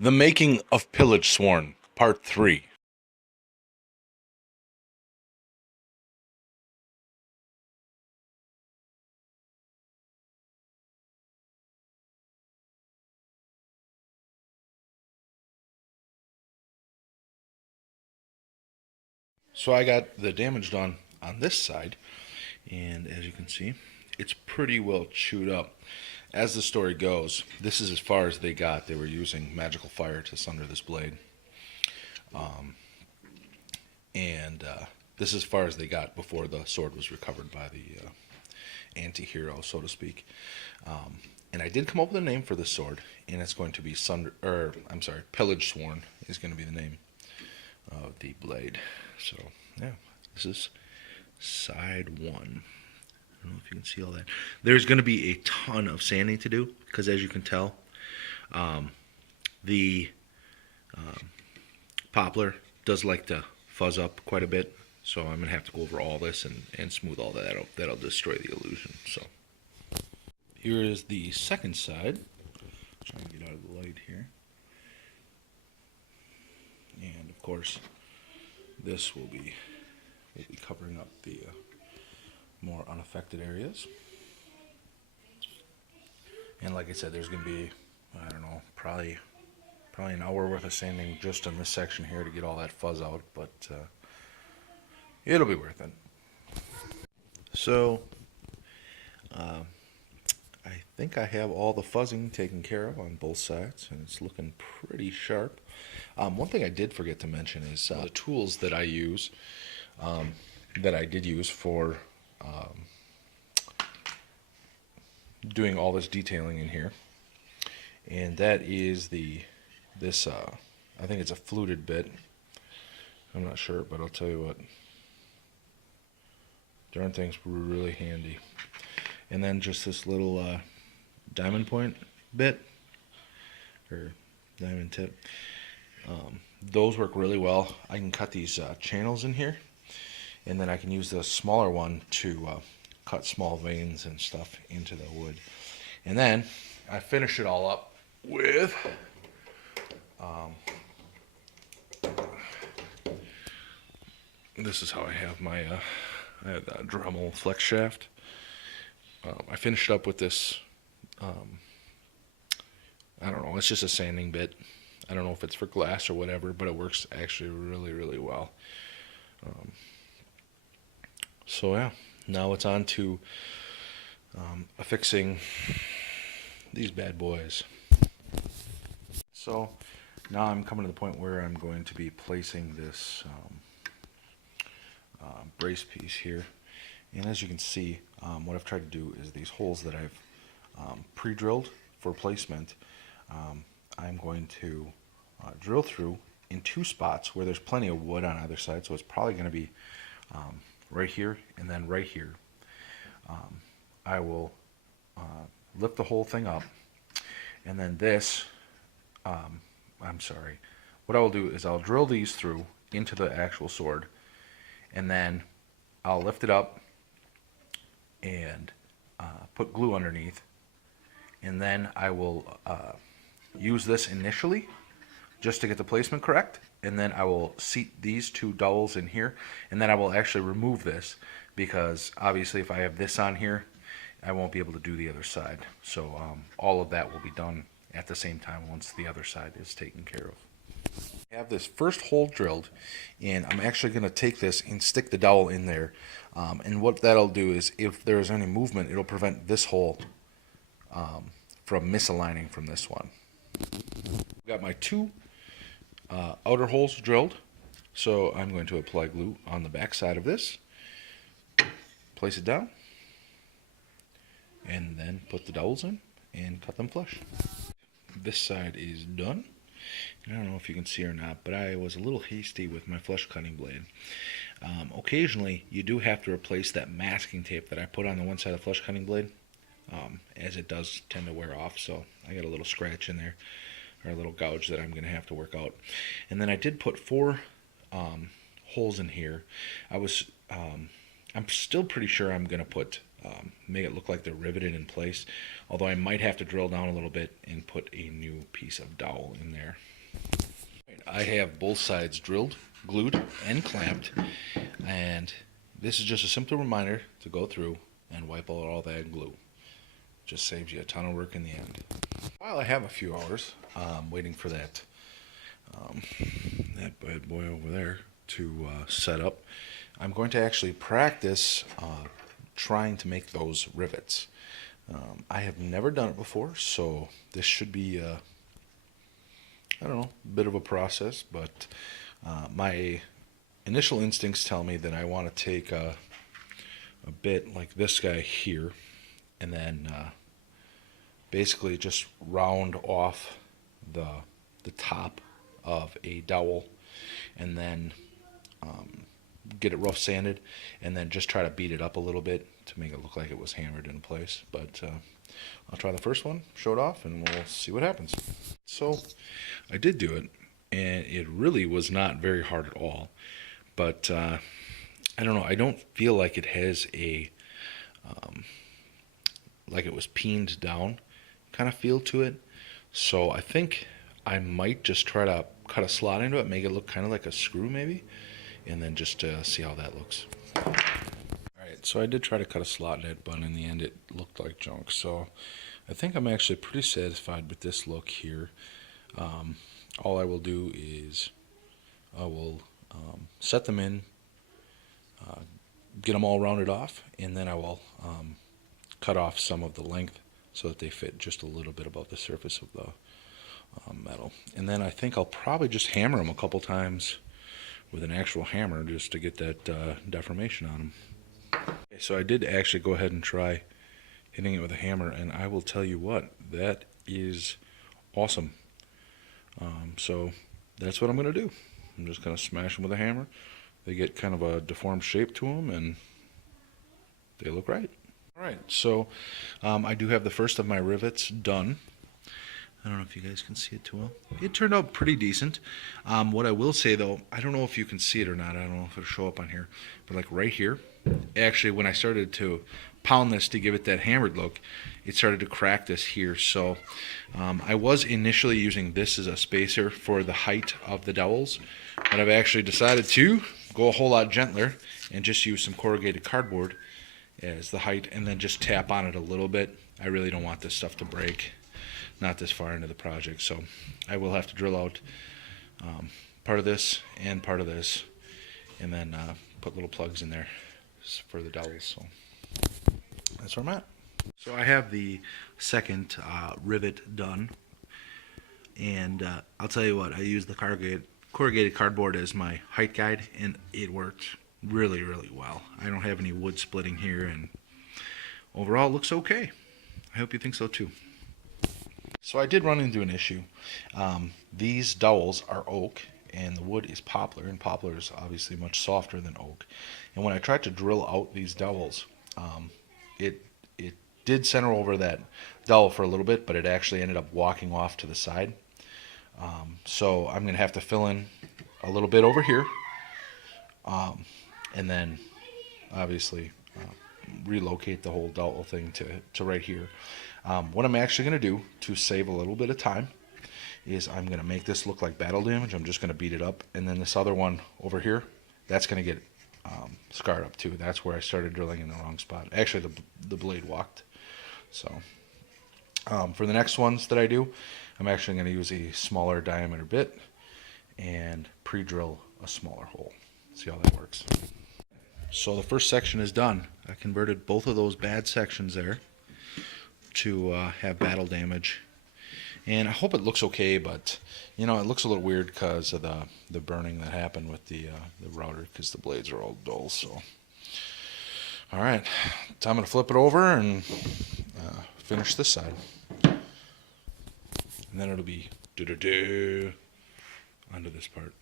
The Making of Pillage Sworn, Part 3. So I got the damage done on this side, and as you can see, it's pretty well chewed up. As the story goes, this is as far as they got. They were using magical fire to sunder this blade. And this is as far as they got before the sword was recovered by the anti-hero, so to speak. And I did come up with a name for this sword, and it's going to be Pillage Sworn is going to be the name of the blade. So yeah, this is side one. I don't know if you can see all that. There's going to be a ton of sanding to do because, as you can tell, the poplar does like to fuzz up quite a bit. So I'm going to have to go over all this and smooth all that out. That'll destroy the illusion. So here is the second side. Try and get out of the light here. And of course, this will be covering up the more unaffected areas. And like I said, there's going to be, I don't know, probably an hour worth of sanding just in this section here to get all that fuzz out, but it'll be worth it. So I think I have all the fuzzing taken care of on both sides, and it's looking pretty sharp. One thing I did forget to mention is the tools that I use, that I did use for doing all this detailing in here, and that is this I think it's a fluted bit. I'm not sure, but I'll tell you what, darn thing's really handy. And then just this little diamond point bit, or diamond tip. Those work really well. I can cut these channels in here, and then I can use the smaller one to cut small veins and stuff into the wood. And then I finish it all up with this is how I have my I have the Dremel flex shaft. I finished up with this, I don't know, it's just a sanding bit. I don't know if it's for glass or whatever, but it works actually really, really well. So yeah, now it's on to affixing these bad boys. So now I'm coming to the point where I'm going to be placing this brace piece here. And as you can see, what I've tried to do is these holes that I've pre-drilled for placement, I'm going to drill through in two spots where there's plenty of wood on either side. So it's probably going to be right here and then right here. I will lift the whole thing up, and then this, what I will do is I'll drill these through into the actual sword, and then I'll lift it up and put glue underneath, and then I will use this initially just to get the placement correct, and then I will seat these two dowels in here, and then I will actually remove this, because obviously if I have this on here, I won't be able to do the other side. So all of that will be done at the same time once the other side is taken care of. I have this first hole drilled, and I'm actually going to take this and stick the dowel in there, and what that'll do is if there's any movement, it'll prevent this hole from misaligning from this one. I've got my two outer holes drilled, so I'm going to apply glue on the back side of this, place it down, and then put the dowels in and cut them flush. This side is done. I don't know if you can see or not, but I was a little hasty with my flush cutting blade. Occasionally, you do have to replace that masking tape that I put on the one side of the flush cutting blade, as it does tend to wear off. So I got a little scratch in there, or a little gouge that I'm going to have to work out. And then I did put 4 holes in here. I'm still pretty sure I'm going to put make it look like they're riveted in place, although I might have to drill down a little bit and put a new piece of dowel in there. I have both sides drilled, glued, and clamped, and this is just a simple reminder to go through and wipe out all that glue. Just saves you a ton of work in the end. While I have a few hours waiting for that that bad boy over there to set up, I'm going to actually practice trying to make those rivets. I have never done it before, so this should be I don't know, a bit of a process, but my initial instincts tell me that I want to take a bit like this guy here and then basically just round off the top of a dowel and then get it rough sanded and then just try to beat it up a little bit to make it look like it was hammered in place. But I'll try the first one, show it off, and we'll see what happens. So I did do it, and it really was not very hard at all. But I don't know, I don't feel like it has a like it was peened down kind of feel to it. So I think I might just try to cut a slot into it, make it look kind of like a screw maybe, and then just see how that looks. Alright, so I did try to cut a slot in it, but in the end it looked like junk. So I think I'm actually pretty satisfied with this look here. All I will do is I will set them in, get them all rounded off, and then I will cut off some of the length so that they fit just a little bit above the surface of the metal. And then I think I'll probably just hammer them a couple times with an actual hammer just to get that deformation on them. Okay, so I did actually go ahead and try hitting it with a hammer, and I will tell you what, that is awesome. So that's what I'm going to do. I'm just going to smash them with a hammer. They get kind of a deformed shape to them, and they look right. Alright, so I do have the first of my rivets done. I don't know if you guys can see it too well. It turned out pretty decent. What I will say though, I don't know if you can see it or not. I don't know if it'll show up on here. But like right here, actually when I started to pound this to give it that hammered look, it started to crack this here. So I was initially using this as a spacer for the height of the dowels. But I've actually decided to go a whole lot gentler and just use some corrugated cardboard as the height and then just tap on it a little bit. I really don't want this stuff to break, not this far into the project, so I will have to drill out part of this and part of this and then put little plugs in there for the dowels. So that's where I'm at. So I have the second rivet done, and I'll tell you what, I used the corrugated cardboard as my height guide, and it worked really, really well. I don't have any wood splitting here, and overall it looks okay. I hope you think so too. So I did run into an issue. These dowels are oak, and the wood is poplar, and poplar is obviously much softer than oak. And when I tried to drill out these dowels, it did center over that dowel for a little bit, but it actually ended up walking off to the side. So I'm going to have to fill in a little bit over here, and then obviously relocate the whole dowel thing to right here. What I'm actually going to do to save a little bit of time is I'm going to make this look like battle damage. I'm just going to beat it up, and then this other one over here, that's going to get scarred up too. That's where I started drilling in the wrong spot. Actually, the blade walked. So for the next ones that I do, I'm actually going to use a smaller diameter bit and pre-drill a smaller hole. See how that works. So the first section is done. I converted both of those bad sections there to have battle damage, and I hope it looks okay, but you know, it looks a little weird because of the burning that happened with the router, because the blades are all dull. So all right, time to flip it over and finish this side, and then it'll be onto this part.